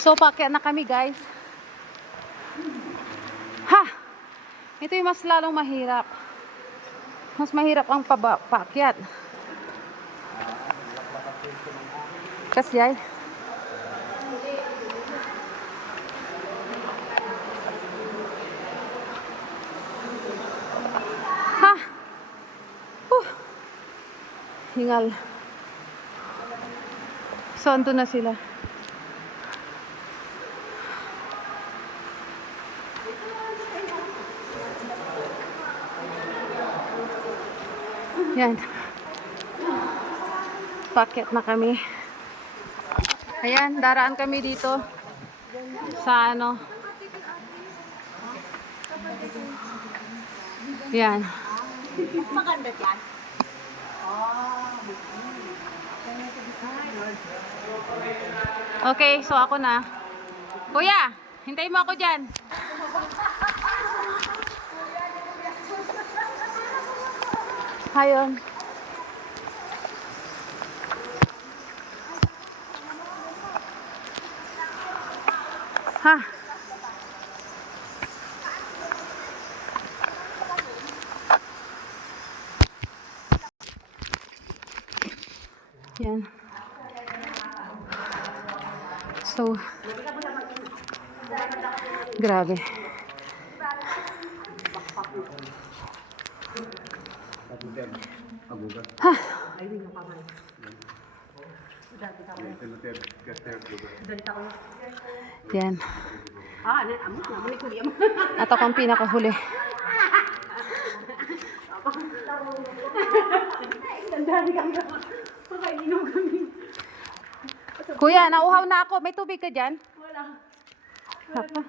So, paakyat na kami, guys. Ha! Ito yung mas lalong mahirap. Mas mahirap ang paakyat. Kasi ay. Ha! Hingal. So, andun na sila. Yan. Paket na kami. Ayan, daraan kami dito sa ano. Yan. Maganda yan. Okay, so ako na. Kuya, hintayin mo ako dyan. Hayon. Ha. Yan. So, grabe. Ha. Yan. At ako ang pinakahuli. Kuya, nauhaw na ako. May tubig ka dyan? Wala. Hapa.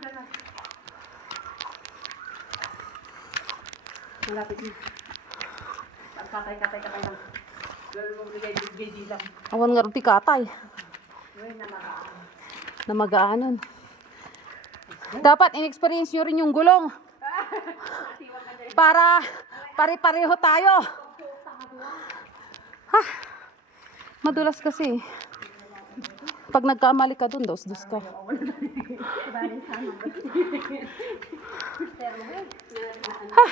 Malapit na. Katay lang. Gawin mo bigay lang. Awan nga rin katay. Na magaanon. Dapat in-experience nyo rin yung gulong. Para pare-pareho tayo. Ha? Madulas kasi. Pag nagkamali ka dun, dos ka. Ha?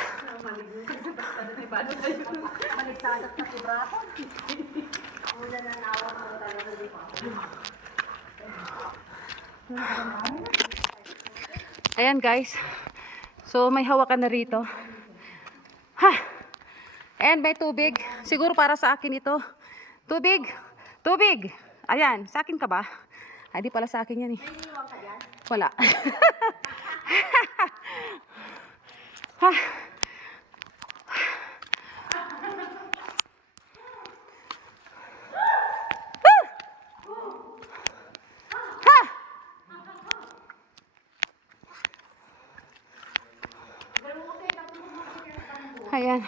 Ayan guys. So may hawakan na rito. Ha? And may tubig. Siguro para sa akin ito. Tubig. Tubig. Ayan. Sa akin ka ba? Ay di pala sa akin yan eh. Wala. Ha? Ayan.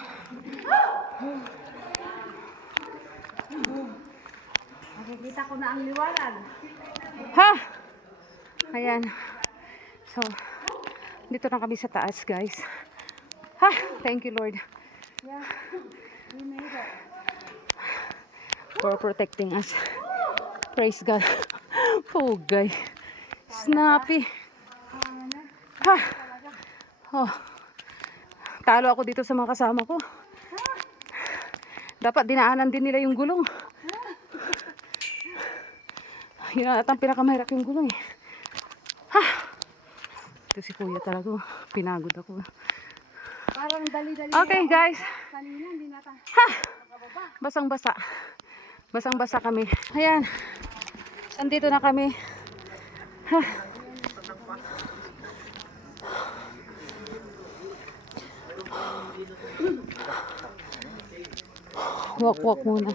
Nakikita ko na ang liwanag. Ha? Ayan. So, dito na kami sa taas, guys. Ha? Thank you, Lord. Yeah. We made it. For protecting us. Praise God. Pugay. Snappy. Ha? Oh. Talo ako dito sa mga kasama ko. Dapat dinaanan din nila yung gulong. Yun at ang pinakamahirap yung gulong eh. Ha! Ito si kuya talaga. Pinagod ako. Parang dali-dali. Okay guys. Kanina hindi nata. Ha! Basang-basa. Basang-basa kami. Ayan. Andito na kami. Ha! Walk muna.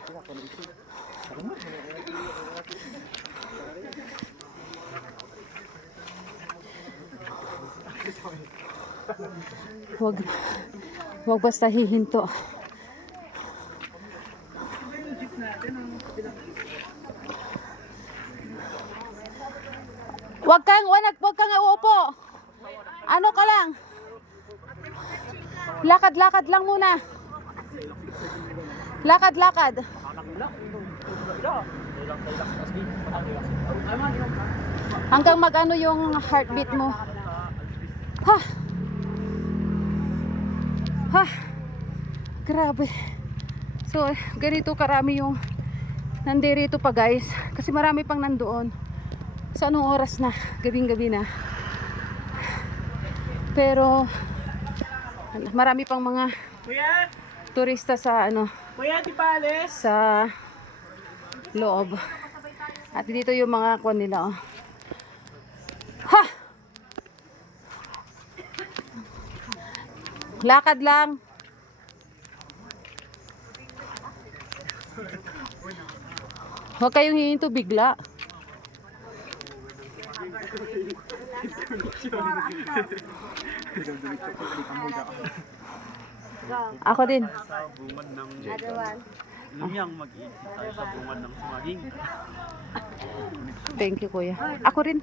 Wag basta hihinto. Wag kang uupo. Ano ka lang? Lakad-lakad lang muna. Lakad-lakad. Hanggang mag-ano yung heartbeat mo. Ha! Ha! Grabe. So, ganito karami yung nandirito pa guys. Kasi marami pang nandoon. Sa anong oras na? Gabing-gabi na. Pero, marami pang mga Kuya! turista sa ano, Kuya, di paalis? sa loob. At dito yung mga kwan nila, oh. Ha! Lakad lang. Huwag kayong hihinto bigla. Ako din. Sa bungad ng Lumyang mag-iisip tayo sa bungad ng sumaging. Thank you, kuya. Ako rin.